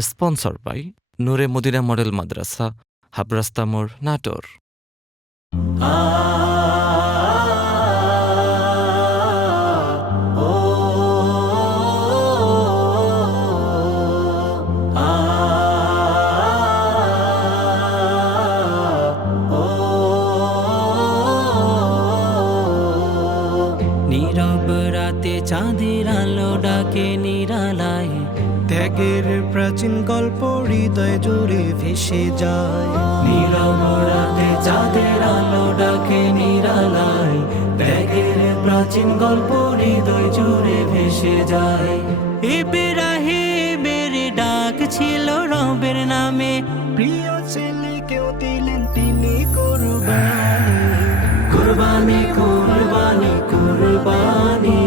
Sponsored by Noor Modina Model Madrasa, Habrasta Moor, Nator. নীরব রাতে চাঁদের আলো ডাকে নিরালায়, ত্যাগের প্রাচীন গল্প হৃদয় জুড়ে ভেসে যায়। নীরব রাতে চাঁদের আলো ডাকে নিরালায়, ত্যাগের প্রাচীন গল্প হৃদয় জুড়ে ভেসে যায়। ইব্রাহিমের ডাক ছিল রবের নামে, প্রিয় ছেলেকেও দিলেন তিনি কুরবানি। কুরবানি কুরবানি কুরবানি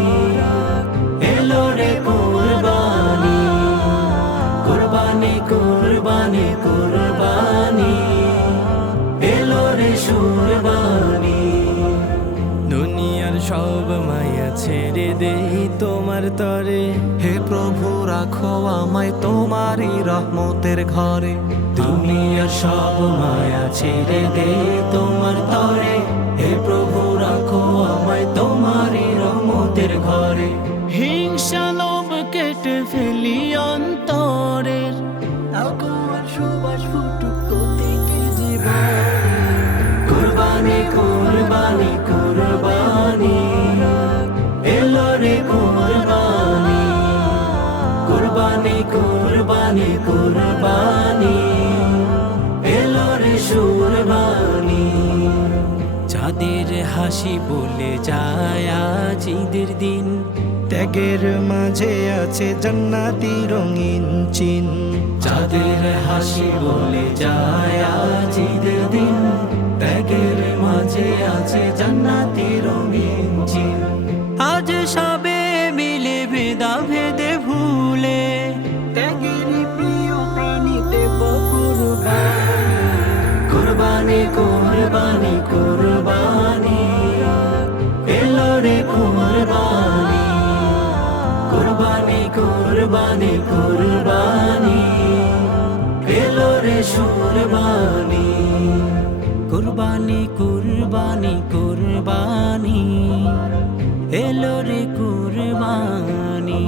এলো রে কুরবানি, কুরবানি কুরবানি কুরবানি এলো রে সুরবানি। দুনিয়ার সব মায়া ছেড়ে দেই তোমার তরে, হে প্রভু রাখো আমায় তোমারই রহমতের ঘরে। দুনিয়ার সব মায়া ছেড়ে দেই তোমার তরে, হে প্রভু রাখো আমায় তোমারই রহমতের ঘরে। হিংসা লোভ কেটে ফেলি অন্তরের, আগুয়ার সুবাস ফুটুক প্রতিটি জীবন। কুরবানি কুরবানি কুরবানি এলো রে কুরবানি, কুরবানি কুরবানি কুরবানি এলো রে সুরবানি। চাঁদের হাসি বলে যায় আজ ঈদের দিন, ত্যাগের মাঝে আছে জান্নাতি রঙিন চিন। চাঁদের হাসি বলে যায় আজ ঈদের দিন, ত্যাগের মাঝে আছে জান্নাতি রঙিন চিন। আজ সবে মিলে ভেদা ভেদে ভুলে, ত্যাগের প্রিয় প্রাণীতে কুরবানি। কুরবানি কুরবানি কুরবানি এলো রে কুরবানি, কুরবানি কুরবানি কুরবানি এলো রে সুরবানি। কুরবানি কুরবানি কুরবানি এলো রে কুরবানি।